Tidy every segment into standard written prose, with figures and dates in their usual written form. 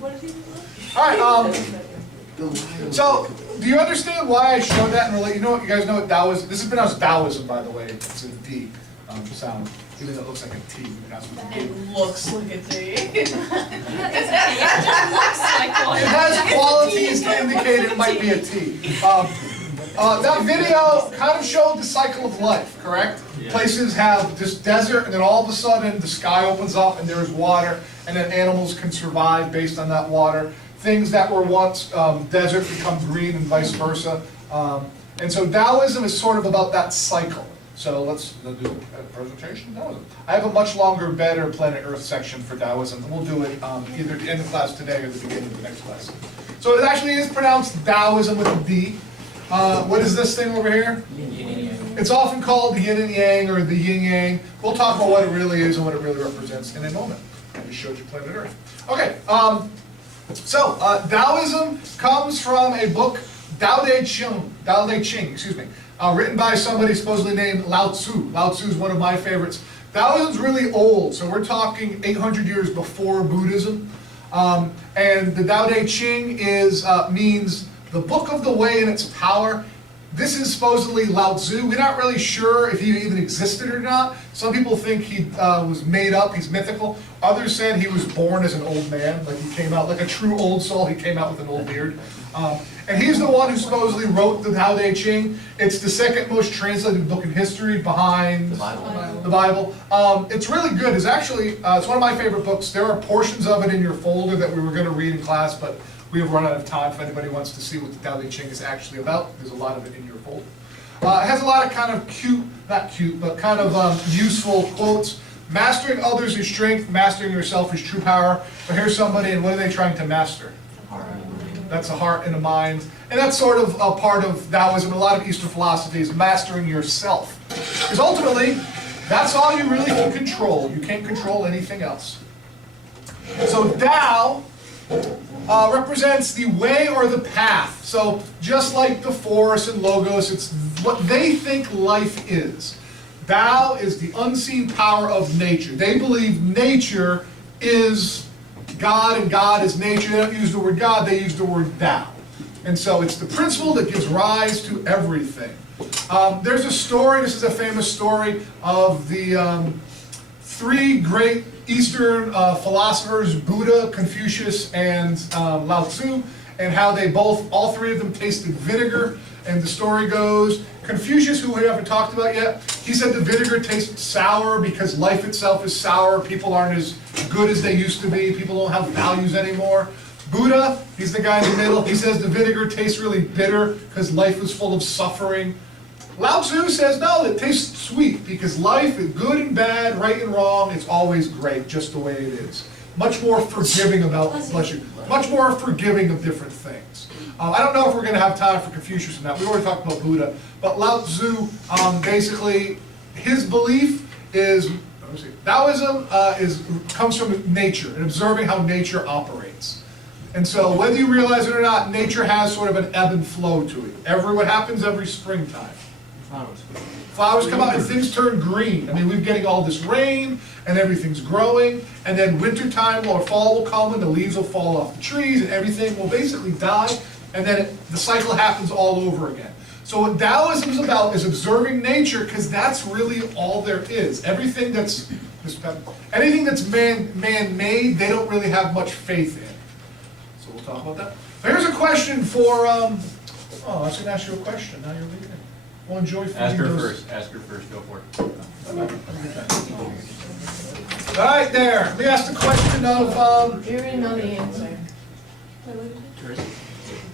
What is he doing? All right. So, do you understand why I showed that in relate? You know what? You guys know what Taoism? This is pronounced Taoism, by the way. It's a D sound, even though it looks like a T. It looks like a T. It looks like one. It has qualities to indicate it might be a T. That video kind of showed the cycle of life, correct? Yeah. Places have this desert, and then all of a sudden the sky opens up and there's water, and then animals can survive based on that water. Things that were once desert become green and vice versa. And so Taoism is sort of about that cycle. So let's do a presentation. Taoism. I have a much longer, better Planet Earth section for Taoism. We'll do it either at the end of class today or the beginning of the next class. So it actually is pronounced Taoism with a D. What is this thing over here? It's often called the yin and yang or the yin-yang. We'll talk about what it really is and what it really represents in a moment. I just showed you Planet Earth. Okay, so Taoism comes from a book, Tao Te Ching, written by somebody supposedly named Lao-tse. Lao-tse is one of my favorites. Taoism's really old, so we're talking 800 years before Buddhism. And the Tao Te Ching means the book of the way and its power. This is supposedly Lao-tse. We're not really sure if he even existed or not. Some people think he was made up, he's mythical. Others said he was born as an old man, like he came out, like a true old soul, he came out with an old beard. And he's the one who supposedly wrote the Tao Te Ching. It's the second most translated book in history behind the Bible. It's really good. It's actually, it's one of my favorite books. There are portions of it in your folder that we were going to read in class, but we have run out of time. If anybody wants to see what the Tao Te Ching is actually about, there's a lot of it in your folder. It has a lot of kind of cute, not cute, but kind of useful quotes. Mastering others is strength, mastering yourself is true power. But here's somebody, and what are they trying to master? That's a heart and a mind. And that's sort of a part of Taoism, a lot of Eastern philosophies, mastering yourself. Because ultimately, that's all you really can control. You can't control anything else. So Tao represents the way or the path. So just like the Force and Logos, it's what they think life is. Tao is the unseen power of nature. They believe nature is God and God is nature. They don't use the word God, they use the word Tao. And so it's the principle that gives rise to everything. There's a story, this is a famous story, of the three great Eastern philosophers, Buddha, Confucius, and Lao-tse, and how they both, all three of them tasted vinegar. And the story goes, Confucius, who we haven't talked about yet, he said the vinegar tastes sour because life itself is sour. People aren't as good as they used to be. People don't have values anymore. Buddha, he's the guy in the middle, he says the vinegar tastes really bitter because life is full of suffering. Lao-tse says, no, it tastes sweet because life is good and bad, right and wrong, it's always great, just the way it is. Much more forgiving about, bless you, much more forgiving of different things. I don't know if we're going to have time for Confucius and that. We already talked about Buddha. But Lao-tse, basically, his belief is, Taoism comes from nature and observing how nature operates. And so whether you realize it or not, nature has sort of an ebb and flow to it. What happens every springtime? Flowers come out and things turn green. I mean, we're getting all this rain and everything's growing, and then wintertime or fall will come and the leaves will fall off the trees and everything will basically die, and then the cycle happens all over again. So what Taoism is about is observing nature, because that's really all there is. Anything that's man-made, they don't really have much faith in. So we'll talk about that. Here's a question for, I was going to ask you a question, now you're leaving. Well, enjoy ask her first, go for it. All right, there. Let me ask the question of... You already know the answer.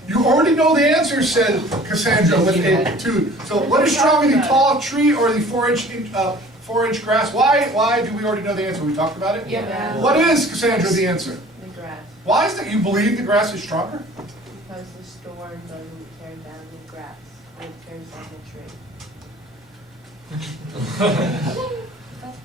You already know the answer, said Cassandra with a 2. So what is stronger, the tall tree or the 4-inch grass? Why do we already know the answer? We talked about it? Yeah. What is, Cassandra, the answer? The grass. Why is that you believe the grass is stronger? Because the storm doesn't tear down the grass. It tears down the tree.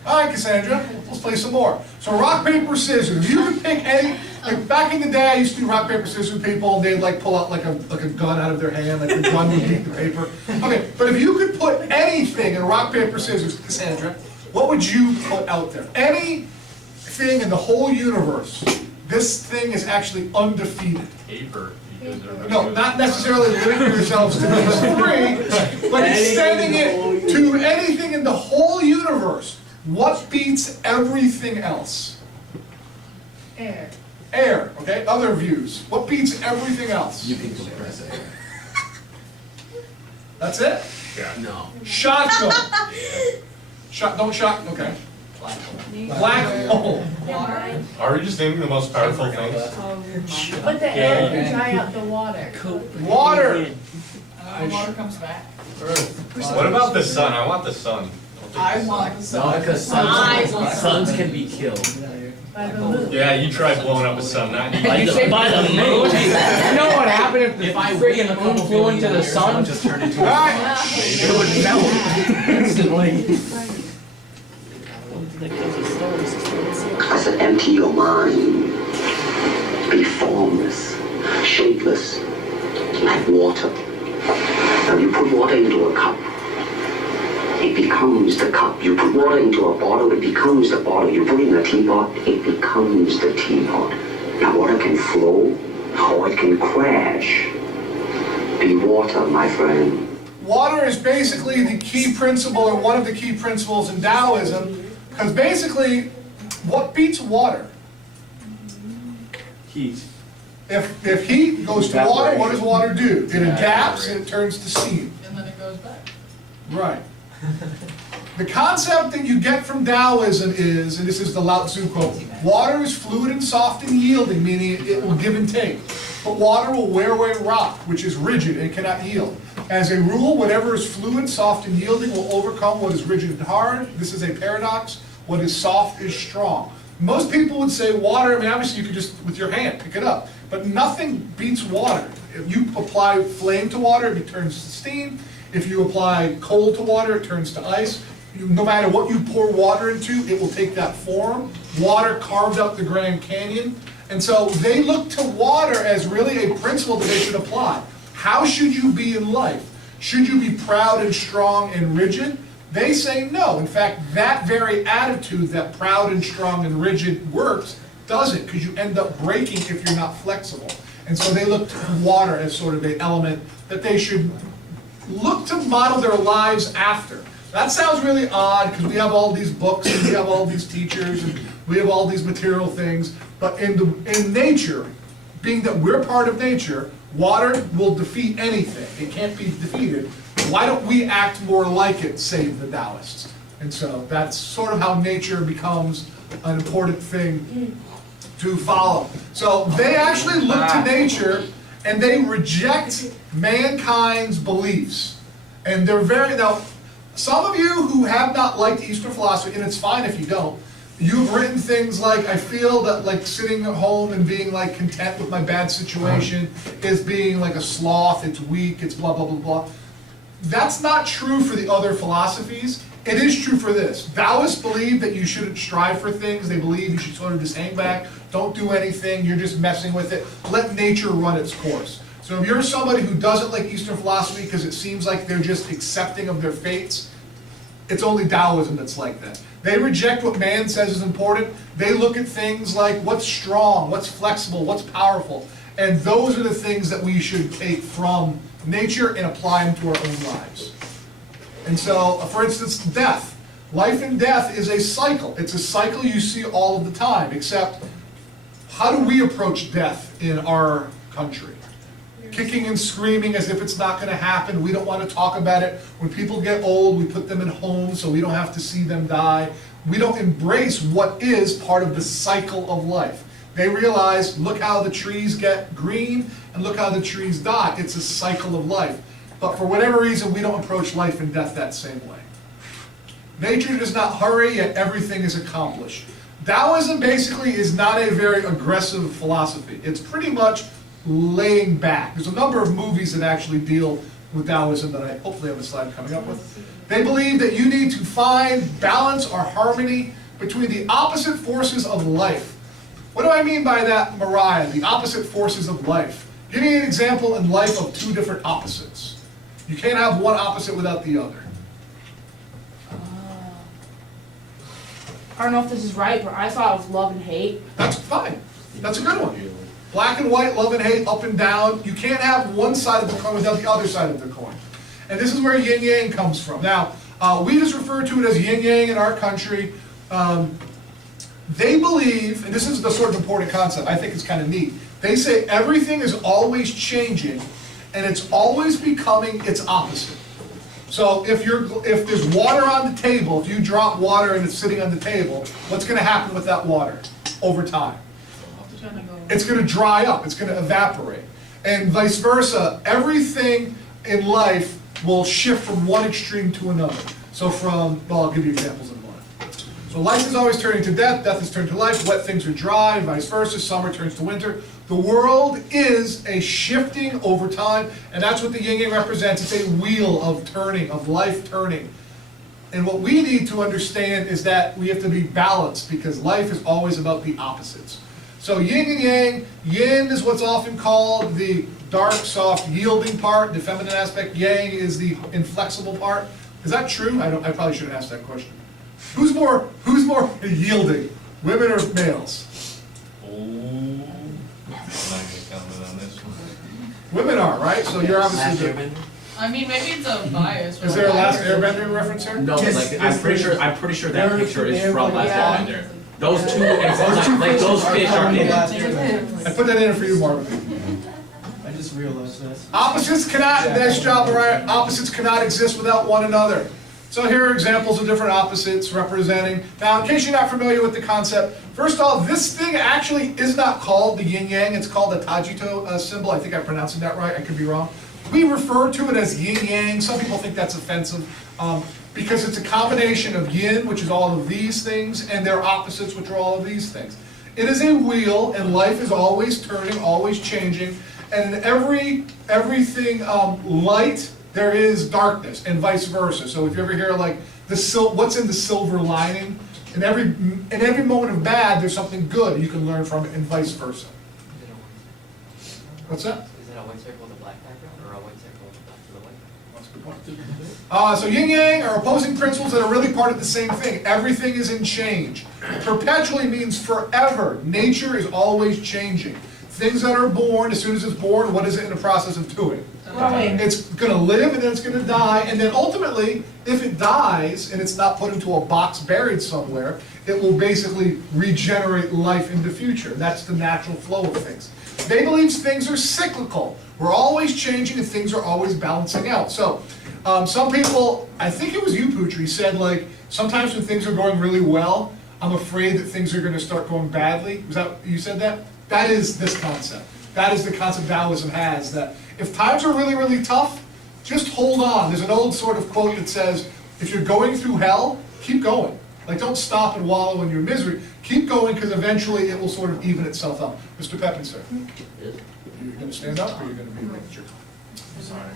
All right, Cassandra, let's play some more. So rock, paper, scissors. If you could pick any, like back in the day, I used to do rock, paper, scissors with people, and they'd like pull out like a gun out of their hand, like the gun would beat the paper. Okay, but if you could put anything in rock, paper, scissors, Cassandra, what would you put out there? Anything in the whole universe, this thing is actually undefeated. Paper. Because they're No, not necessarily limiting yourselves to these three, but extending it to anything in the whole universe. What beats everything else? Air. Air, okay? Other views. What beats everything else? You can compress air. That's it? No. Shotgun. Don't shock, okay. Black hole. Are we just naming the most powerful things? But the air can dry out the water. Water. Water comes back. What about the sun? I want the sun. I want the No, sun. because suns can be killed. By the moon. Yeah, you tried blowing up a sun, not you. By the moon. You know what happened if I friggin' moon flew into the sun? just turned into Alright. it would melt instantly. I said, empty your mind. Be formless, shapeless, like water. Now you put water into a cup, it becomes the cup. You put water into a bottle, it becomes the bottle. You put it in a teapot, it becomes the teapot. Now water can flow, or it can crash. Be water, my friend. Water is basically the key principle, or one of the key principles in Taoism, because basically, what beats water? Heat. If heat goes to water, what does water do? It adapts and it turns to steam. And then it goes back. Right. The concept that you get from Taoism is, and this is the lao-tse quote, water is fluid and soft and yielding, meaning it will give and take. But water will wear away rock, which is rigid and cannot yield. As a rule, whatever is fluid, soft, and yielding will overcome what is rigid and hard. This is a paradox. What is soft is strong. Most people would say water, I mean, obviously you could just, with your hand, pick it up. But nothing beats water. If you apply flame to water, it turns to steam. If you apply cold to water, it turns to ice. No matter what you pour water into, it will take that form. Water carved out the Grand Canyon. And so they look to water as really a principle that they should apply. How should you be in life? Should you be proud and strong and rigid? They say no. In fact, that very attitude that proud and strong and rigid works doesn't, because you end up breaking if you're not flexible. And so they look to water as sort of an element that they should look to model their lives after. That sounds really odd because we have all these books and we have all these teachers and we have all these material things, but in nature, being that we're part of nature, water will defeat anything. It can't be defeated. Why don't we act more like it, say the Taoists? And so that's sort of how nature becomes an important thing to follow. So they actually look to nature and they reject mankind's beliefs. And they're very, now, some of you who have not liked Eastern philosophy, and it's fine if you don't, you've written things like, I feel that like sitting at home and being like content with my bad situation is being like a sloth, it's weak, it's blah, blah, blah, blah. That's not true for the other philosophies. It is true for this. Taoists believe that you shouldn't strive for things. They believe you should sort of just hang back, don't do anything, you're just messing with it. Let nature run its course. So if you're somebody who doesn't like Eastern philosophy because it seems like they're just accepting of their fates, it's only Taoism that's like that. They reject what man says is important. They look at things like what's strong, what's flexible, what's powerful. And those are the things that we should take from nature and apply them to our own lives. And so, for instance, death. Life and death is a cycle. It's a cycle you see all of the time, except how do we approach death in our country? Kicking and screaming as if it's not going to happen. We don't want to talk about it. When people get old, we put them in homes so we don't have to see them die. We don't embrace what is part of the cycle of life. They realize, look how the trees get green and look how the trees die. It's a cycle of life. But for whatever reason, we don't approach life and death that same way. Nature does not hurry, yet everything is accomplished. Taoism basically is not a very aggressive philosophy. It's pretty much laying back. There's a number of movies that actually deal with Taoism that I hopefully have a slide coming up with. They believe that you need to find balance or harmony between the opposite forces of life. What do I mean by that, Mariah? The opposite forces of life. Give me an example in life of two different opposites. You can't have one opposite without the other. I don't know if this is right, but I thought of love and hate. That's fine. That's a good one. Black and white, love and hate, up and down. You can't have one side of the coin without the other side of the coin. And this is where yin-yang comes from. Now, we just refer to it as yin-yang in our country. They believe, and this is the sort of important concept, I think it's kind of neat. They say everything is always changing, and it's always becoming its opposite. So if there's water on the table, if you drop water and it's sitting on the table, what's going to happen with that water over time? It's going to dry up, it's going to evaporate. And vice versa, everything in life will shift from one extreme to another. So well, I'll give you examples in a moment. So life is always turning to death, death is turning to life, wet things are dry, and vice versa, summer turns to winter. The world is a shifting over time, and that's what the yin-yang represents. It's a wheel of turning, of life turning. And what we need to understand is that we have to be balanced, because life is always about the opposites. So yin and yang, yin is what's often called the dark, soft, yielding part, the feminine aspect. Yang is the inflexible part. Is that true? I probably should have asked that question. Who's more yielding, women or males? Oh, I'm not gonna comment on this one. Women are, right? So you're obviously the, I mean, maybe it's a bias. is there a Last Airbender reference here? No, but like, I'm pretty sure that picture is from Last Yeah. Airbender. Those two, like those fish are in it. I put that in for you, Marvin. I just realized this. Opposites cannot, nice job, Mariah. Opposites cannot exist without one another. So here are examples of different opposites representing. Now, in case you're not familiar with the concept, first off, this thing actually is not called the yin-yang, it's called the Tajito symbol. I think I'm pronouncing that right, I could be wrong. We refer to it as yin-yang. Some people think that's offensive because it's a combination of yin, which is all of these things, and their opposites, which are all of these things. It is a wheel, and life is always turning, always changing, and in everything light, there is darkness, and vice versa. So if you ever hear like what's in the silver lining, in every moment of bad, there's something good you can learn from it, and vice versa. What's that? Is that a white circle with a black background, or a white circle with a black to the white? That's a good point. So yin-yang are opposing principles that are really part of the same thing. Everything is in change. Perpetually means forever. Nature is always changing. Things that are born, as soon as it's born, what is it in the process of doing? It's going to live and then it's going to die, and then ultimately, if it dies and it's not put into a box buried somewhere, it will basically regenerate life in the future. That's the natural flow of things. They believe things are cyclical. We're always changing and things are always balancing out. So, some people, I think it was you, Putri, said like, sometimes when things are going really well, I'm afraid that things are going to start going badly. Was that, you said that? That is this concept. That is the concept Taoism has, that if times are really, really tough, just hold on. There's an old sort of quote that says, if you're going through hell, keep going. Like, don't stop and wallow in your misery. Keep going, because eventually it will sort of even itself out. Mr. Pepin, sir. You're going to stand up, or you're going to be a picture?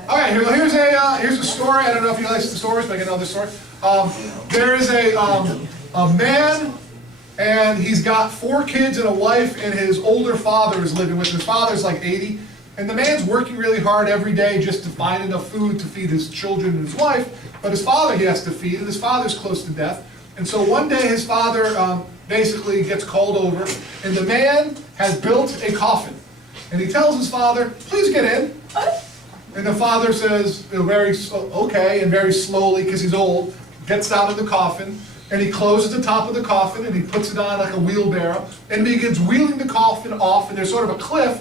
All right, here's a story. I don't know if you like the stories, but I can tell this story. There is a man, and he's got 4 kids and a wife, and his older father is living with him. His father's like 80, and the man's working really hard every day just to find enough food to feed his children and his wife, but his father he has to feed, and his father's close to death. And so one day his father basically gets called over, and the man has built a coffin. And he tells his father, please get in. And the father says, okay, and very slowly, because he's old, gets out of the coffin, and he closes the top of the coffin, and he puts it on like a wheelbarrow, and begins wheeling the coffin off, and there's sort of a cliff.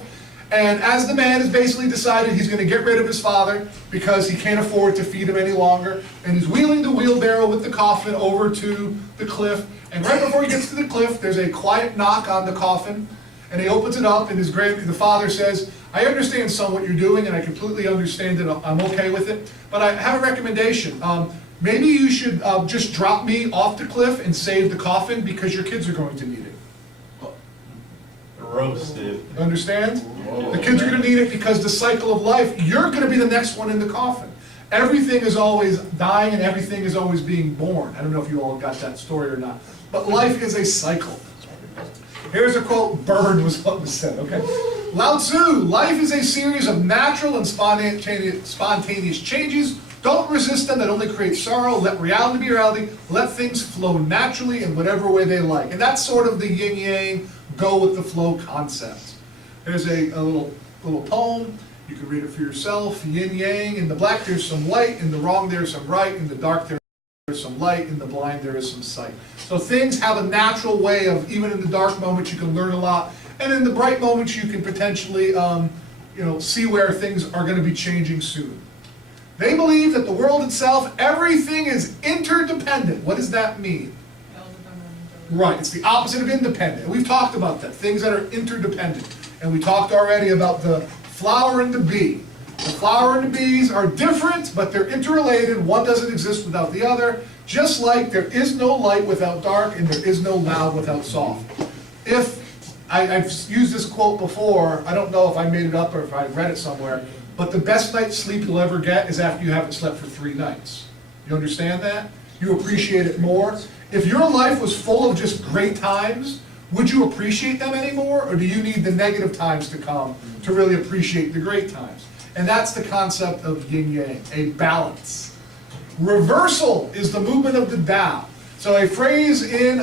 And as the man has basically decided he's going to get rid of his father because he can't afford to feed him any longer, and he's wheeling the wheelbarrow with the coffin over to the cliff, and right before he gets to the cliff, there's a quiet knock on the coffin, and he opens it up, and the father says, I understand, son, what you're doing, and I completely understand it. I'm okay with it, but I have a recommendation. Maybe you should just drop me off the cliff and save the coffin, because your kids are going to need it. Roasted. Understand? The kids are going to need it because the cycle of life, you're going to be the next one in the coffin. Everything is always dying and everything is always being born. I don't know if you all got that story or not. But life is a cycle. Here's a quote, burn was what was said, okay? Lao-tse, life is a series of natural and spontaneous changes. Don't resist them, that only create sorrow. Let reality be reality. Let things flow naturally in whatever way they like. And that's sort of the yin-yang go with the flow concept. There's a little poem, you can read it for yourself. Yin-yang, in the black there's some light, in the wrong there's some right, in the dark there's some light, in the blind there is some sight. So things have a natural way of, even in the dark moments you can learn a lot, and in the bright moments you can potentially see where things are going to be changing soon. They believe that the world itself, everything is interdependent. What does that mean? Right, it's the opposite of independent. We've talked about that, things that are interdependent. And we talked already about the flower and the bee. The flower and the bees are different, but they're interrelated. One doesn't exist without the other. Just like there is no light without dark, and there is no loud without soft. I've used this quote before, I don't know if I made it up or if I read it somewhere, but the best night's sleep you'll ever get is after you haven't slept for 3 nights. You understand that? You appreciate it more. If your life was full of just great times, would you appreciate them anymore, or do you need the negative times to come to really appreciate the great times? And that's the concept of yin-yang, a balance. Reversal is the movement of the Tao. So a phrase in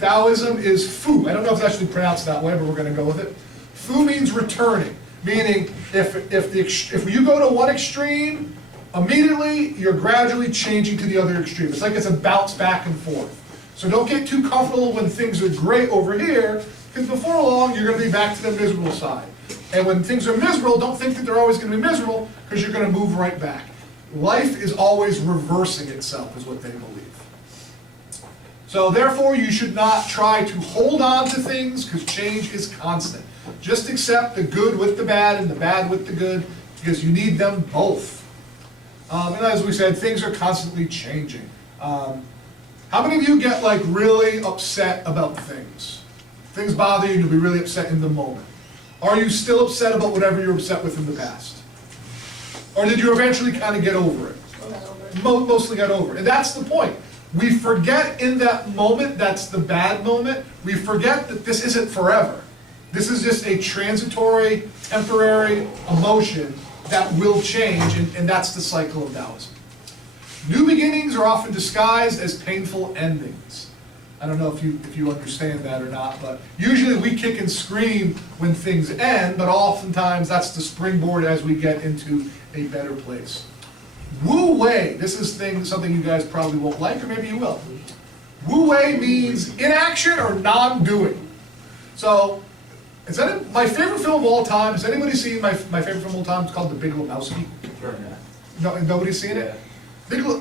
Taoism is Thu. I don't know if it's actually pronounced that way, but we're going to go with it. Thu means returning, meaning if you go to one extreme, immediately you're gradually changing to the other extreme. It's like it's a bounce back and forth. So don't get too comfortable when things are great over here, because before long you're going to be back to the miserable side. And when things are miserable, don't think that they're always going to be miserable, because you're going to move right back. Life is always reversing itself, is what they believe. So therefore, you should not try to hold on to things, because change is constant. Just accept the good with the bad and the bad with the good, because you need them both. And as we said, things are constantly changing. How many of you get like really upset about things? Things bother you and you'll be really upset in the moment. Are you still upset about whatever you were upset with in the past? Or did you eventually kind of get over it? Mostly got over it. And that's the point. We forget in that moment, that's the bad moment, we forget that this isn't forever. This is just a transitory, temporary emotion that will change, and that's the cycle of Taoism. New beginnings are often disguised as painful endings. I don't know if you understand that or not, but usually we kick and scream when things end, but oftentimes that's the springboard as we get into a better place. Wu Wei, this is something you guys probably won't like, or maybe you will. Wu Wei means inaction or non-doing. So, my favorite film of all time, has anybody seen my favorite film of all time? It's called The Big Lebowski. No, nobody's seen it?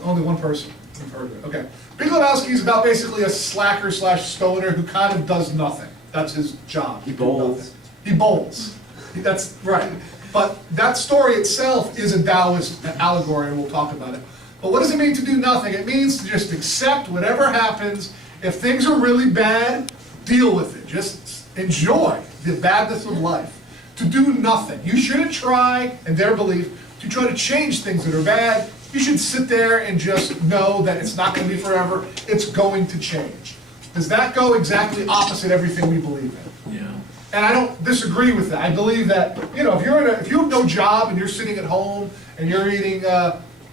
Only one person. You've heard of it. Okay. Big Lebowski is about basically a slacker / stoner who kind of does nothing. That's his job. He bowls. He bowls. That's right. But that story itself is a Taoist allegory, and we'll talk about it. But what does it mean to do nothing? It means to just accept whatever happens. If things are really bad, deal with it. Just enjoy the badness of life. To do nothing. You shouldn't try, in their belief, to try to change things that are bad. You should sit there and just know that it's not going to be forever. It's going to change. Does that go exactly opposite everything we believe in? Yeah. And I don't disagree with that. I believe that, if you have no job and you're sitting at home and you're eating,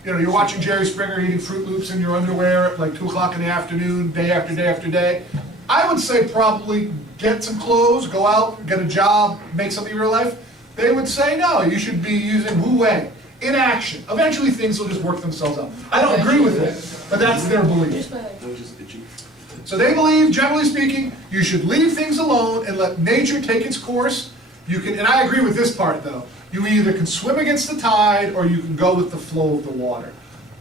you're watching Jerry Springer eating Fruit Loops in your underwear at like 2 o'clock in the afternoon, day after day after day, I would say probably get some clothes, go out, get a job, make something of your life. They would say, no, you should be using Wu Wei, inaction. Eventually things will just work themselves out. I don't agree with it, but that's their belief. So they believe, generally speaking, you should leave things alone and let nature take its course. You can, and I agree with this part though, you either can swim against the tide or you can go with the flow of the water.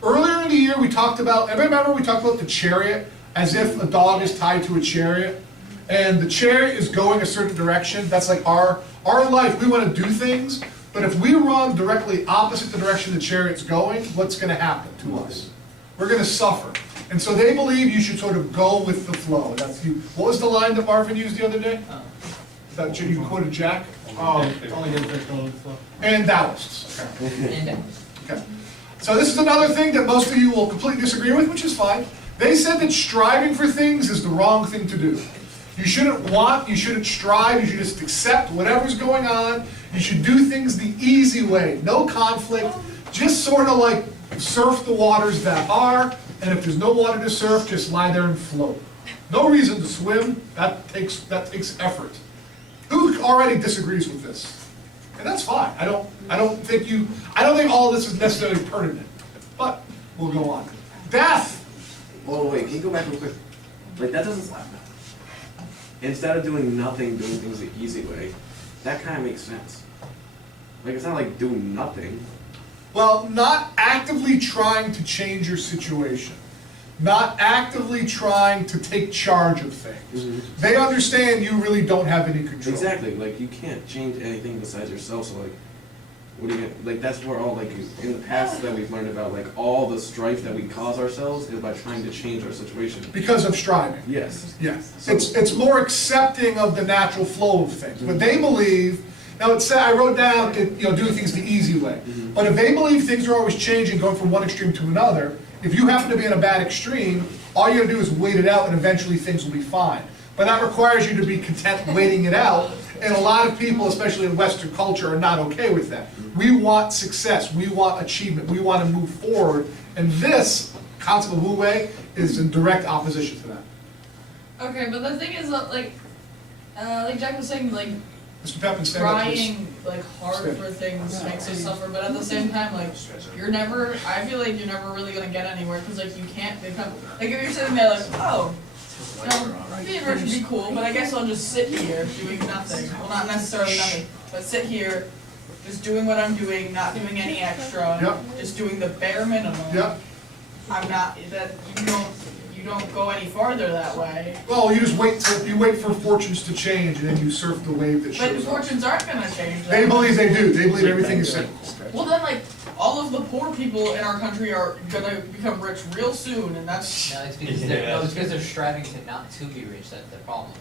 Earlier in the year we talked about, everybody remember we talked about the chariot, as if a dog is tied to a chariot, and the chariot is going a certain direction. That's like our life, we want to do things, but if we run directly opposite the direction the chariot's going, what's going to happen to us? We're going to suffer. And so they believe you should sort of go with the flow. What was the line that Marvin used the other day? That you quoted Jack? Oh, only good for going with the flow. And Taoists. And Okay. So this is another thing that most of you will completely disagree with, which is fine. They said that striving for things is the wrong thing to do. You shouldn't strive, you should just accept whatever's going on. You should do things the easy way, no conflict, just sort of like surf the waters that are, and if there's no water to surf, just lie there and float. No reason to swim, that takes effort. Who already disagrees with this? And that's fine. I don't think all of this is necessarily pertinent, but we'll go on. Death! Oh wait, can you go back real quick? Like that doesn't, instead of doing nothing, doing things the easy way, that kind of makes sense. Like it's not like doing nothing. Well, not actively trying to change your situation. Not actively trying to take charge of things. Mm-hmm. They understand you really don't have any control. Exactly, like you can't change anything besides yourself, so like, what do you, like that's where all like, in the past that we've learned about like all the strife that we cause ourselves is by trying to change our situation. Because of striving. Yes. Yes. It's more accepting of the natural flow of things. But they believe, now it said, I wrote down, doing things the easy way. Mm-hmm. But if they believe things are always changing, going from one extreme to another, if you happen to be in a bad extreme, all you gotta do is wait it out and eventually things will be fine. But that requires you to be content waiting it out. And a lot of people, especially in Western culture, are not okay with that. We want success, we want achievement, we want to move forward. And this concept of Wu Wei is in direct opposition to that. Okay, but the thing is that like Jack was saying, like Mr. Pepin, stand up, please. trying like hard Stand. for things makes us suffer, but at the same time, like I feel like you're never really gonna get anywhere because like you can't become like if you're sitting there like being rich would be cool, but I guess I'll just sit here doing nothing. Well, not necessarily nothing, but sit here, just doing what I'm doing, not doing any extra, Yep. just doing the bare minimum. Yep. I'm not that you don't go any farther that way. Well, you just wait for fortunes to change and then you surf the wave that But shows up. fortunes aren't gonna change. They believe they do. They believe everything is cyclical. Well then, like, all of the poor people in our country are gonna become rich real soon, and that's... No, it's because they're striving to not to be rich, that's the problem.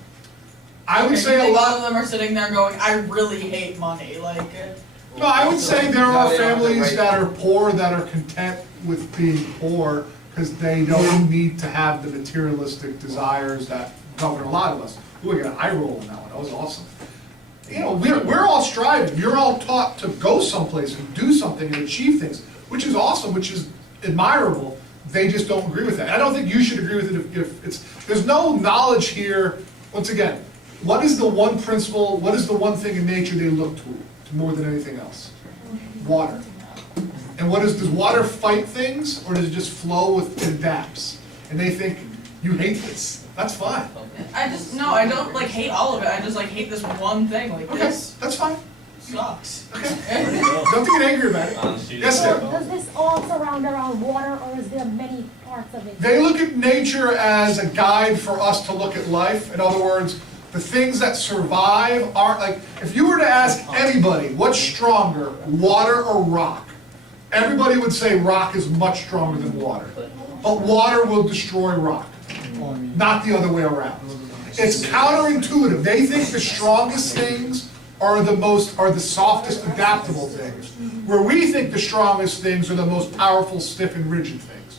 I would Okay, say you a think lot. all of them are sitting there going, I really hate money, like... No, I would say there are they don't have the families right- that are poor that are content with being poor because they don't need to have the materialistic desires that govern a lot of us. Ooh, I got an eye roll on that one. That was awesome. We're all striving. You're all taught to go someplace and do something and achieve things, which is awesome, which is admirable. They just don't agree with that. I don't think you should agree with it if it's, there's no knowledge here. Once again, what is the one principle, what is the one thing in nature they look to more than anything else? Water. And does water fight things, or does it just flow with, it adapts? And they think, you hate this. That's fine. I don't, like, hate all of it, I just, like, hate this one thing, like, Okay, this that's fine. sucks. Okay. Don't get angry about it. Honesty. Yes, So sir. does this all surround around water, or is there many parts of it? They look at nature as a guide for us to look at life. In other words, the things that survive aren't like, if you were to ask anybody, what's stronger, water or rock? Everybody would say rock is much stronger than water. But water will destroy rock, not the other way around. It's counterintuitive. They think the strongest things are the softest adaptable things, where we think the strongest things are the most powerful, stiff, and rigid things.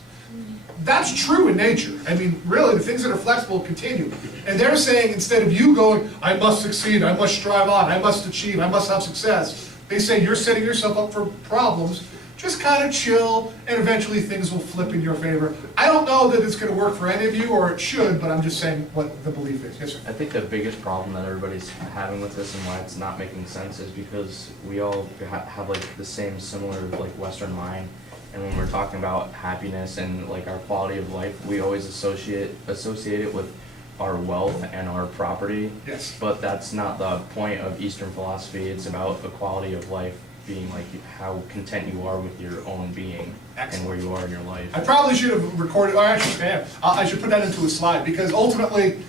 That's true in nature. I mean, really, the things that are flexible continue. And they're saying, instead of you going, I must succeed, I must strive on, I must achieve, I must have success, they say you're setting yourself up for problems. Just kind of chill, and eventually things will flip in your favor. I don't know that it's going to work for any of you, or it should, but I'm just saying what the belief is. Yes, sir. I think the biggest problem that everybody's having with this and why it's not making sense is because we all have like the same similar like Western mind, and when we're talking about happiness and like our quality of life, we always associate it with our wealth and our property. Yes. But that's not the point of Eastern philosophy. It's about the quality of life, being like how content you are with your own being. Excellent. And where you are in your life. I probably should have recorded, or actually, I should put that into a slide, because ultimately,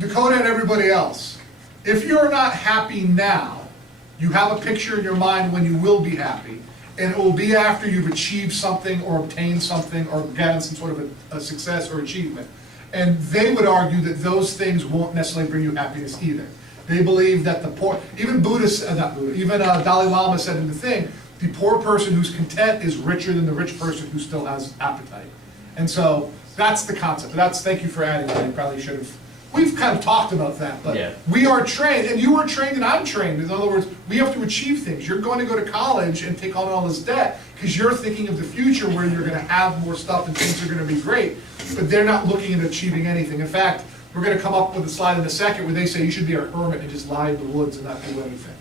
Dakota and everybody else, if you're not happy now, you have a picture in your mind when you will be happy, and it will be after you've achieved something or obtained something or gotten some sort of a success or achievement. And they would argue that those things won't necessarily bring you happiness either. They believe that the poor, even Buddhists, not Buddha, even Dalai Lama said in the thing, the poor person who's content is richer than the rich person who still has appetite. And so that's the concept. Thank you for adding that. You probably should have. We've kind of talked about that, but yeah. We are trained, and you are trained, and I'm trained. In other words, we have to achieve things. You're going to go to college and take on all this debt because you're thinking of the future where you're going to have more stuff and things are going to be great. but they're not looking at achieving anything. In fact, we're gonna come up with a slide in a second where they say you should be a hermit and just lie in the woods and not do anything.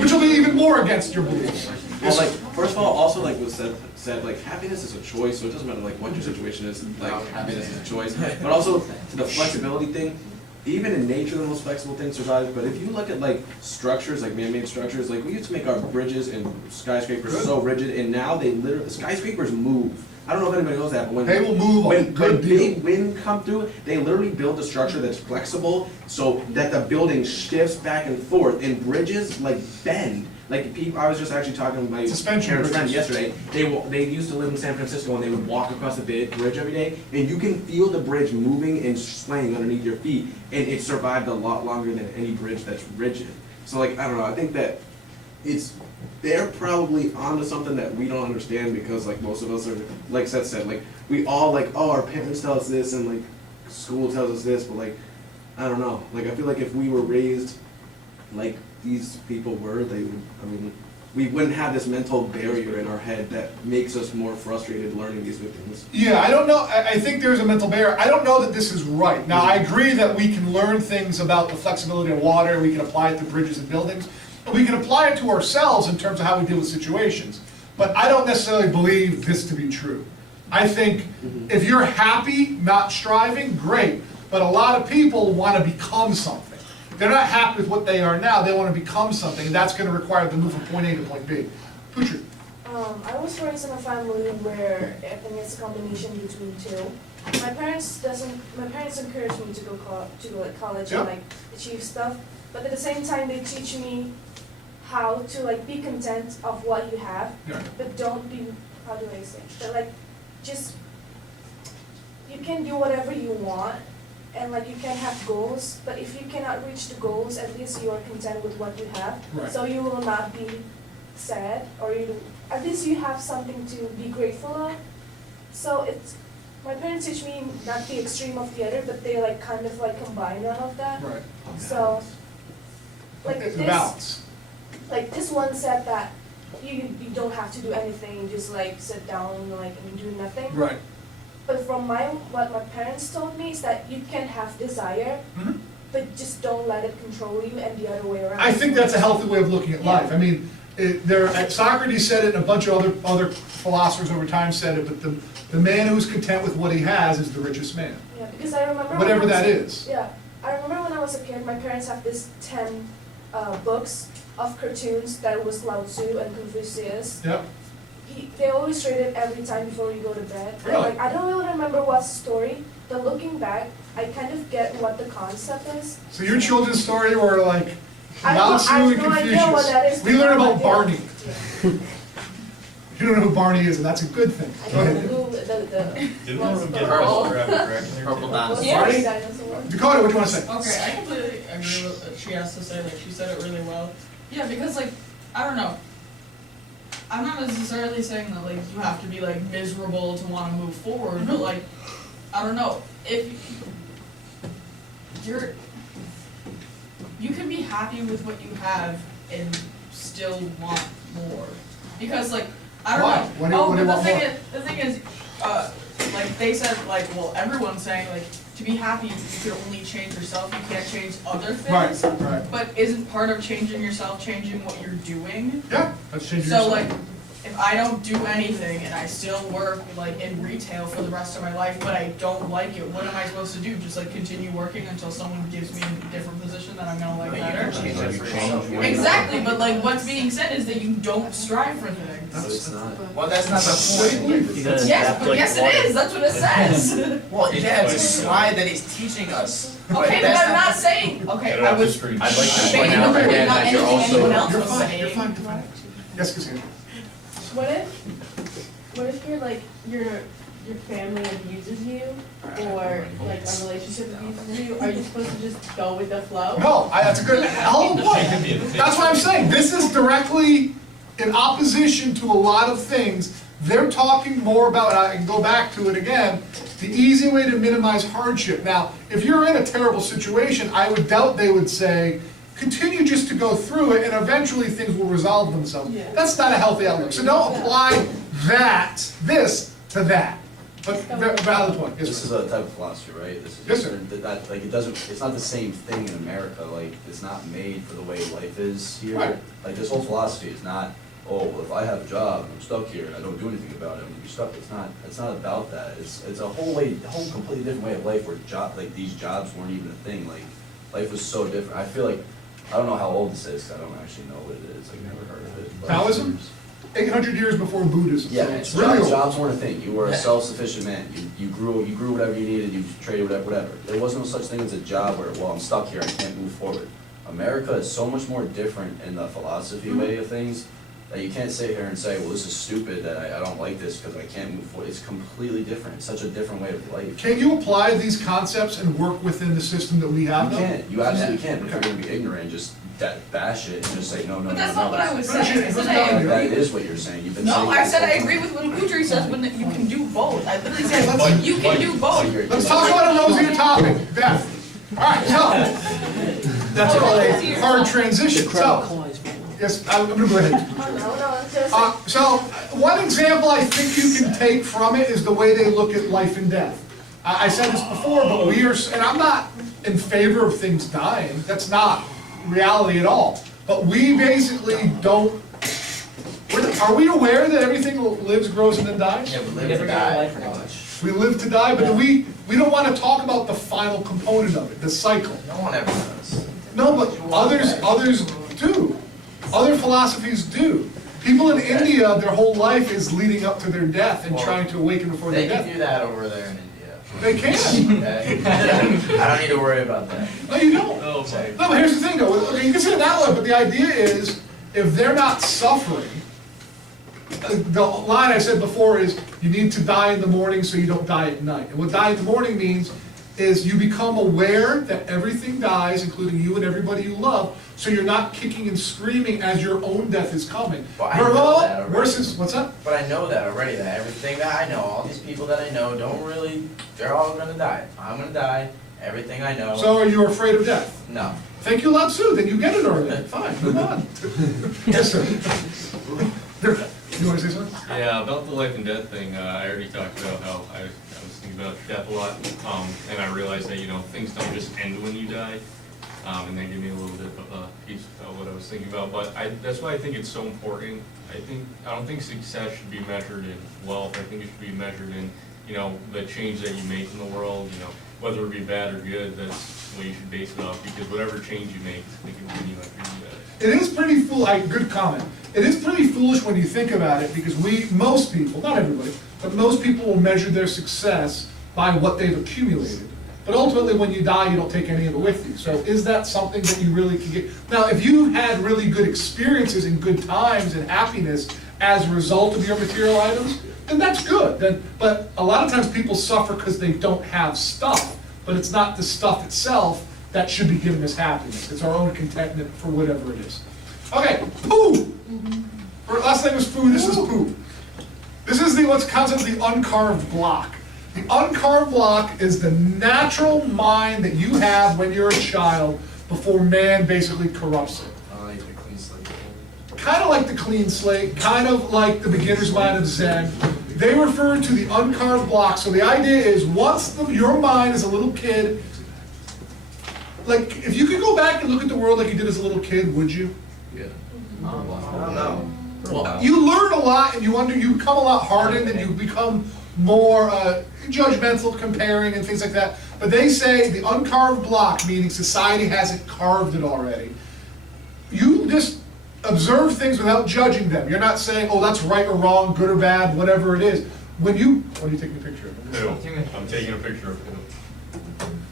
Which will be even more against your beliefs. Well, like, first of all, also like was said, like happiness is a choice, so it doesn't matter like what your situation is, like happiness is a choice. But also to the flexibility thing, even in nature the most flexible thing survives, but if you look at like structures, like man-made structures, like we used to make our bridges and skyscrapers so rigid, and now they literally, the skyscrapers move. I don't know if anybody knows that, but when They will move a when good deal. big wind come through, they literally build a structure that's flexible so that the building shifts back and forth, and bridges like bend. Like people, I was just actually talking with my Suspension parents' friend bridges. yesterday. They used to live in San Francisco, and they would walk across the bridge every day, and you can feel the bridge moving and swaying underneath your feet, and it survived a lot longer than any bridge that's rigid. So like, I don't know, I think that they're probably onto something that we don't understand, because like most of us are, like Seth said, like we all like, oh, our parents tell us this and like school tells us this, but like, I don't know. Like I feel like if we were raised like these people were, they would, I mean, we wouldn't have this mental barrier in our head that makes us more frustrated learning these new things. Yeah, I don't know, I think there's a mental barrier. I don't know that this is right. Now, I agree that we can learn things about the flexibility of water, we can apply it to bridges and buildings, and we can apply it to ourselves in terms of how we deal with situations. But I don't necessarily believe this to be true. I think if you're happy not striving, great. But a lot of people want to become something. They're not happy with what they are now, they want to become something, and that's going to require them to move from point A to point B. Putri. I was raised in a family where I think it's a combination between two. My parents encourage me to go to college and like achieve stuff, but at the same time they teach me how to like be content of what you have, but don't be, how do I say, but like just, you can do whatever you want, and like you can have goals, but if you cannot reach the goals, at least you are content with what you have. Right. So you will not be sad, or at least you have something to be grateful of. So my parents teach me not the extreme of the other, but they like kind of like combine all of that. Right. So like It's a balance. Like this one said that you don't have to do anything, you just like sit down like and do nothing. Right. But from what my parents told me is that you can have desire, but just don't let it control you, and the other way around. I think that's a healthy way of looking at life. I mean, Socrates said it, and a bunch of other philosophers over time said it, but the man who's content with what he has is the richest man. Yeah, because I remember whatever that is. Yeah, I remember when I was a kid, my parents have this 10 books of cartoons that was Lao-tse and Confucius. Yep. They always read it every time before you go to bed. Really? Like, I don't really remember what's the story, but looking back, I kind of get what the concept is. So your children's story were like I Lao-tse have and no idea what that Confucius. is. We learn about Yeah. Barney. You don't know who Barney is, and that's a good thing. I Go don't ahead. know the Didn't what's we the get role? correctly? Purple What's dinosaur. the dinosaur? Dakota, what do you want to say? Okay, I completely agree with what she has to say, like, she said it really well. Yeah, because, like, I don't know. I'm not necessarily saying that, like, you have to be, like, miserable to want to move forward, but, like, I don't know. If you can be happy with what you have and still want more. Because, like, I don't know. What do you want more? The thing is, like they said, like, well, everyone's saying, like, to be happy, you can only change yourself. You can't change other things. Right. But isn't part of changing yourself changing what you're doing? Yeah, that's changing So, yourself. like, if I don't do anything and I still work, like, in retail for the rest of my life, but I don't like it, what am I supposed to do? Just, like, continue working until someone gives me a different position that I'm gonna like better? Exactly, but, like, what's being said is that you don't strive for things. Well, that's not the point. Yes, but yes it is, that's what it says. Well, yeah, it's a slide that he's teaching us. Okay, but I'm not saying, okay, I was. I'd like to point out again that you're also. You're fine. Yes, Cassandra. What if you're like your family abuses you, or like a relationship abuses you? Are you supposed to just go with the flow? No, that's a good, hell of a point. That's what I'm saying. This is directly in opposition to a lot of things. They're talking more about, and I can go back to it again, the easy way to minimize hardship. Now, if you're in a terrible situation, I would doubt they would say, continue just to go through it, and eventually things will resolve themselves. Yeah. That's not a healthy outlook. So don't apply this to that. But valid point, yes, This is sir. a type of philosophy, right? This is Yes, sir. that, like, it doesn't, it's not the same thing in America, like, it's not made for the way life is here. Right. Like, this whole philosophy is not, oh, well, if I have a job, and I'm stuck here, and I don't do anything about it, I'm gonna be stuck. It's not about that. It's a whole completely different way of life where like, these jobs weren't even a thing, like, life was so different. I feel like, I don't know how old this is, 'cause I don't actually know what it is, I've never heard of it. but- Taoism? 800 years before Buddhism. Yeah, So it's really old. jobs weren't a thing. You were a self-sufficient man. You grew whatever you needed. You traded whatever. There was no such thing as a job where, well, I'm stuck here. I can't move forward. America is so much more different in the philosophy way of things that you can't sit here and say, well, this is stupid that I don't like this because I can't move forward. It's completely different. It's such a different way of life. Can you apply these concepts and work within the system that we have? You though? can. You absolutely can. But if you're going to be ignorant and just bash it and just say no. But that's not what I was saying. I said I That agree. is what you're saying. You've been No, saying I this said I whole agree time. with what Kudri says, but you can do both. I literally said, you can do both. Let's talk about a rosier topic, Beth. All right, so, that's a hard transition, so, yes, I'm gonna go ahead. So, one example I think you can take from it is the way they look at life and death. I said this before, but we are, and I'm not in favor of things dying, that's not reality at all. But we basically don't, are we aware that everything lives, grows, and then dies? Yeah, but live or die, pretty much. We live to die, but we don't want to talk about the final component of it, the cycle. No one ever does. No, but others do. Other philosophies do. People in India, their whole life is leading up to their death and trying to awaken before They their can death. do that over there in India. They can. Okay? I don't need to worry about that. No, you don't. No, No, but here's the thing though, okay, you can say it that way, but the idea is, if they're not suffering, the line I said before is, you need to die in the morning so you don't die at night. And what die in the morning means is you become aware that everything dies, including you and everybody you love, so you're not kicking and screaming as your own death is coming. Well, I know that already. Versus, what's that? But I know that already, that everything that I know, all these people that I know they're all gonna die. I'm gonna die, everything I know. So are you afraid of death? No. Thank you, lao-tse, then you get it already. Fine. Move on. Yes, sir. You want to say something? Yeah, about the life and death thing, I already talked about how I was thinking about death a lot, and I realized that, things don't just end when you die, and that gave me a little bit of a piece of what I was thinking about, but that's why I think it's so important. I don't think success should be measured in wealth. I think it should be measured in, the change that you make in the world, whether it be bad or good, that's what you should base it off, because whatever change you make, they can continue after you do that. It is pretty good comment. It is pretty foolish when you think about it, because most people, not everybody, but most people will measure their success by what they've accumulated. But ultimately, when you die, you don't take any of it with you. So is that something that you really can get? Now, if you had really good experiences and good times and happiness as a result of your material items, then that's good. But a lot of times people suffer because they don't have stuff, but it's not the stuff itself that should be given us happiness. It's our own contentment for whatever it is. Okay, poo. Last thing was poo, this is poo. This is what's concept of the uncarved block. The uncarved block is the natural mind that you have when you're a child before man basically corrupts it. I like the clean slate. Kind of like the clean slate, kind of like the beginner's mind of Zen. They refer to the uncarved block. So the idea is once your mind as a little kid, like if you could go back and look at the world like you did as a little kid, would you? Yeah. I don't know. Well, you learn a lot and you become a lot hardened and you become more judgmental, comparing and things like that. But they say the uncarved block, meaning society hasn't carved it already. You just observe things without judging them. You're not saying, oh, that's right or wrong, good or bad, whatever it is. What are you taking a picture of? Poo. I'm taking a picture of poo.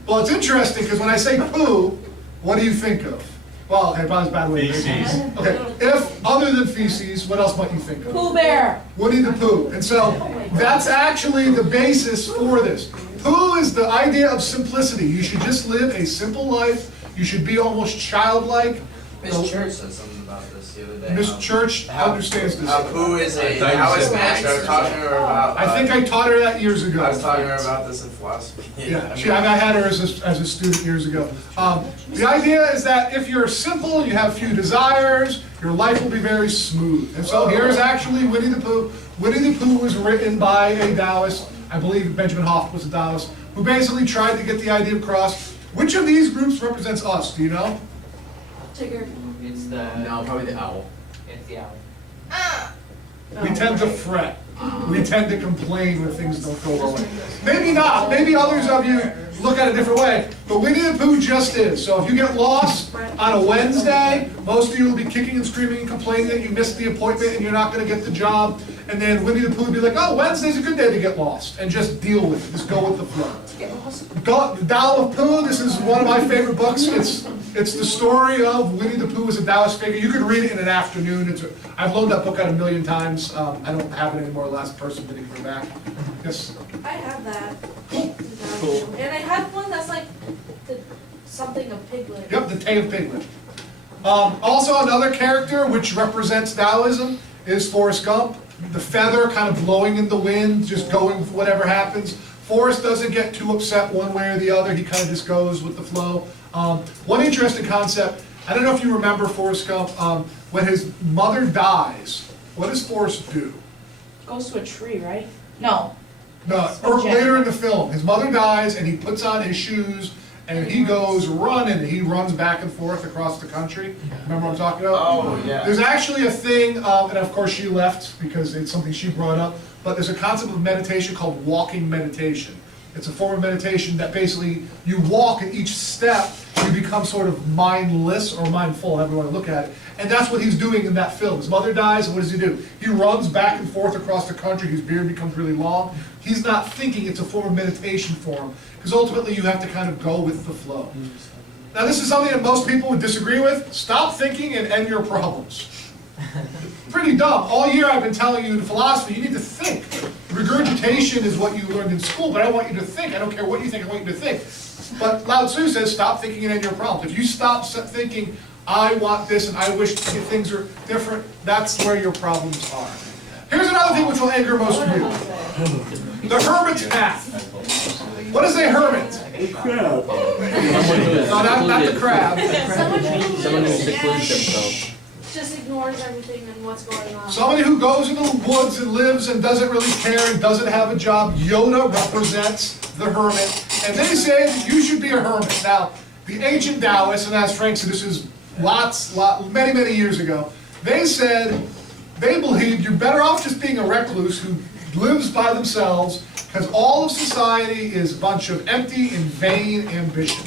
Well, it's interesting because when I say poo, what do you think of? Well, hey, probably a bad way to say it. Feces. Okay, if other than feces, what else might you think of? Pooh Bear. Winnie the Pooh. And so that's actually the basis for this. Pooh is the idea of simplicity. You should just live a simple life. You should be almost childlike. Miss Church said something about this the other day. Miss Church understands this. How Pooh is a Taoist master. I was talking to her about. I think I taught her that years ago. I was talking to her about this in philosophy. Yeah, I had her as a student years ago. The idea is that if you're simple, you have few desires, your life will be very smooth. And so here's actually Winnie the Pooh. Winnie the Pooh was written by a Taoist I believe Benjamin Hoff was a Taoist, who basically tried to get the idea across. Which of these groups represents us, do you know? Tigger. It's the. No, probably the owl. It's the owl. We tend to fret. We tend to complain when things don't go our way. Maybe not. Maybe others of you look at it a different way. But Winnie the Pooh just is. So if you get lost on a Wednesday, most of you will be kicking and screaming and complaining that you missed the appointment and you're not going to get the job. And then Winnie the Pooh will be like, oh, Wednesday's a good day to get lost. And just deal with it. Just go with the flow. The Tao of Pooh, this is one of my favorite books. It's the story of Winnie the Pooh as a Taoist figure. You could read it in an afternoon. I've loaned that book out 1,000,000 times. I don't have it anymore. Last person didn't bring it back. Yes. I have that. Cool. And I have one that's like something of Piglet. Yep, the Tay of Piglet. Also another character which represents Taoism is Forrest Gump. The feather kind of blowing in the wind, just going with whatever happens. Forrest doesn't get too upset one way or the other. He kind of just goes with the flow. One interesting concept, I don't know if you remember Forrest Gump, when his mother dies, what does Forrest do? Goes to a tree, right? No. No, or later in the film, his mother dies and he puts on his shoes and he goes running, and he runs back and forth across the country. Remember what I'm talking about? Oh, yeah. There's actually a thing, and of course she left because it's something she brought up, but there's a concept of meditation called walking meditation. It's a form of meditation that basically you walk at each step, you become sort of mindless or mindful, however you want to look at it. And that's what he's doing in that film. His mother dies, and what does he do? He runs back and forth across the country, his beard becomes really long. He's not thinking, it's a form of meditation for him, because ultimately you have to kind of go with the flow. Now this is something that most people would disagree with. Stop thinking and end your problems. Pretty dumb. All year I've been telling you in philosophy, you need to think. Regurgitation is what you learned in school, but I want you to think. I don't care what you think, I want you to think. But Lao-tse says stop thinking and end your problems. If you stop thinking, I want this and I wish things are different, that's where your problems are. Here's another thing which will anger most of you. The hermit's path. What is a hermit? A crab. No, not the crab. Someone who secludes themselves. Just ignores everything and what's going on. Somebody who goes into the woods and lives and doesn't really care and doesn't have a job. Yoda represents the hermit. And they say that you should be a hermit. Now, the ancient Taoists, and as Frank said, this is many, many years ago, they said they believed you're better off just being a recluse who lives by themselves, because all of society is a bunch of empty and vain ambition.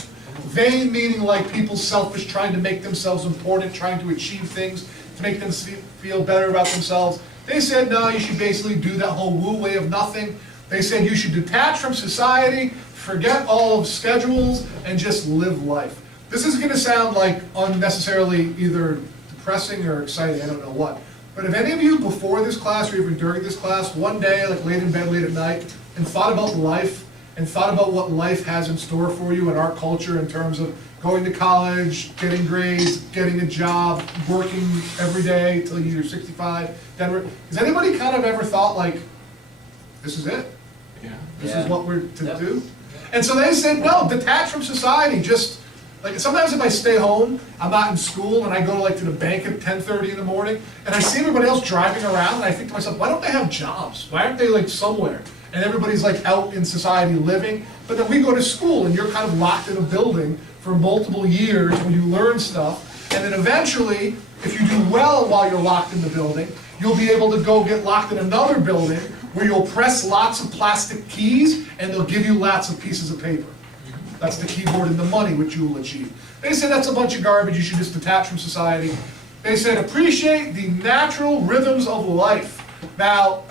Vain meaning like people selfish, trying to make themselves important, trying to achieve things, to make them feel better about themselves. They said, no, you should basically do that whole woo way of nothing. They said you should detach from society, forget all of schedules, and just live life. This is going to sound like unnecessarily either depressing or exciting, I don't know what. But if any of you before this class or even during this class, one day, like late in bed, late at night, and thought about life, and thought about what life has in store for you in our culture in terms of going to college, getting grades, getting a job, working every day till you're 65, Denver. Has anybody kind of ever thought like, this is it? Yeah. This is what we're to do? And so they said, no, detach from society. Just, like sometimes if I stay home, I'm not in school, and I go to the bank at 10:30 in the morning, and I see everybody else driving around, and I think to myself, why don't they have jobs? Why aren't they somewhere? And everybody's out in society living, but then we go to school and you're kind of locked in a building for multiple years where you learn stuff, and then eventually, if you do well while you're locked in the building, you'll be able to go get locked in another building where you'll press lots of plastic keys and they'll give you lots of pieces of paper. That's the keyboard and the money which you will achieve. They said that's a bunch of garbage, you should just detach from society. They said appreciate the natural rhythms of life. Now,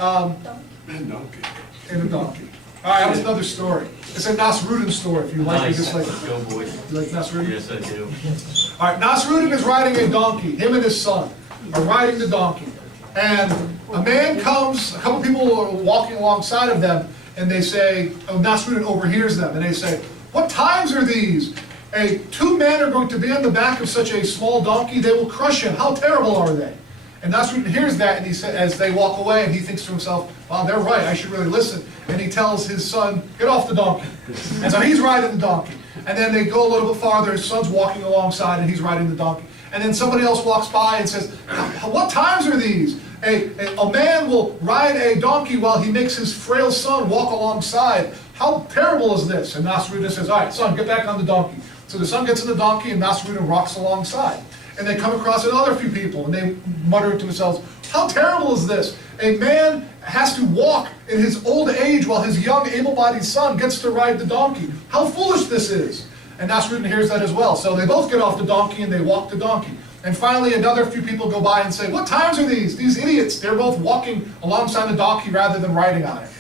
and a donkey. All right, that was another story. It's a Nasrudin story, if you like. Nice. Just like, Go boy. you like Nasrudin? Yes, I do. All right, Nasrudin is riding a donkey. Him and his son are riding the donkey. And a man comes, a couple people are walking alongside of them, and they say, Nasrudin overhears them, and they say, what times are these? 2 men are going to be on the back of such a small donkey, they will crush him. How terrible are they? And Nasrudin hears that, and he said, as they walk away, and he thinks to himself, wow, they're right, I should really listen. And he tells his son, get off the donkey. And so he's riding the donkey. And then they go a little bit farther, his son's walking alongside, and he's riding the donkey. And then somebody else walks by and says, what times are these? A man will ride a donkey while he makes his frail son walk alongside. How terrible is this? And Nosedive says, all right, son, get back on the donkey. So the son gets in the donkey and Nosedive rocks alongside. And they come across another few people and they mutter to themselves, how terrible is this? A man has to walk in his old age while his young, able-bodied son gets to ride the donkey. How foolish this is. And Nosedive hears that as well. So they both get off the donkey and they walk the donkey. And finally, another few people go by and say, what times are these? These idiots, they're both walking alongside the donkey rather than riding on it.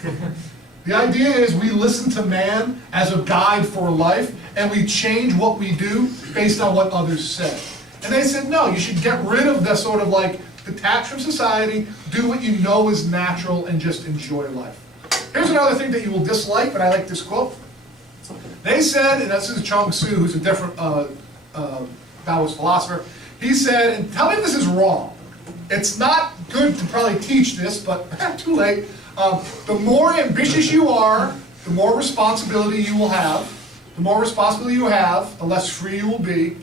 The idea is we listen to man as a guide for life, and we change what we do based on what others say. And they said, no, you should get rid of this sort of like, detach from society, do what you know is natural, and just enjoy life. Here's another thing that you will dislike, but I like this quote. They said, and this is Chuang Tzu, who's a different Taoist philosopher, he said, and tell me if this is wrong. It's not good to probably teach this, but too late. The more ambitious you are, the more responsibility you will have. The more responsibility you have, the less free you will be.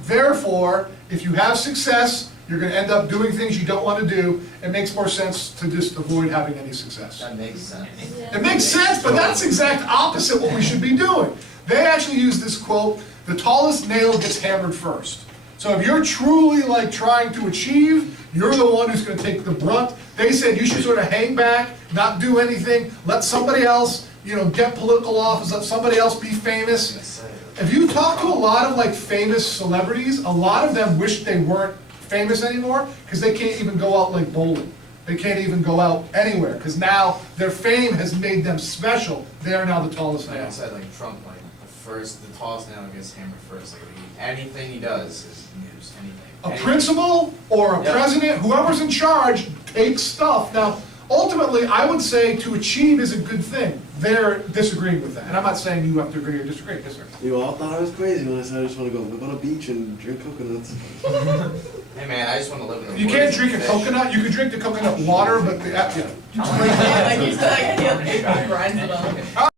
Therefore, if you have success, you're going to end up doing things you don't want to do. It makes more sense to just avoid having any success. That makes sense. It makes sense, but that's exact opposite what we should be doing. They actually use this quote, the tallest nail gets hammered first. So if you're truly like trying to achieve, you're the one who's going to take the brunt. They said you should sort of hang back, not do anything, let somebody else, get political office, let somebody else be famous. If you talk to a lot of like famous celebrities, a lot of them wish they weren't famous anymore because they can't even go out like bowling. They can't even go out anywhere because now their fame has made them special. They are now the tallest Like I nail. said, like Trump, like the tallest nail gets hammered first. Like anything he does is news. Anything. A principal or a president, whoever's in charge, takes stuff. Now, ultimately, I would say to achieve is a good thing. They're disagreeing with that. And I'm not saying you have to agree or disagree. Yes, sir. You all thought I was crazy when I said I just want to go live on a beach and drink coconuts. Hey man, I just want to live in the You woods. can't drink a coconut. You can drink the coconut water, but the, yeah. Like you said, like he grinds it up.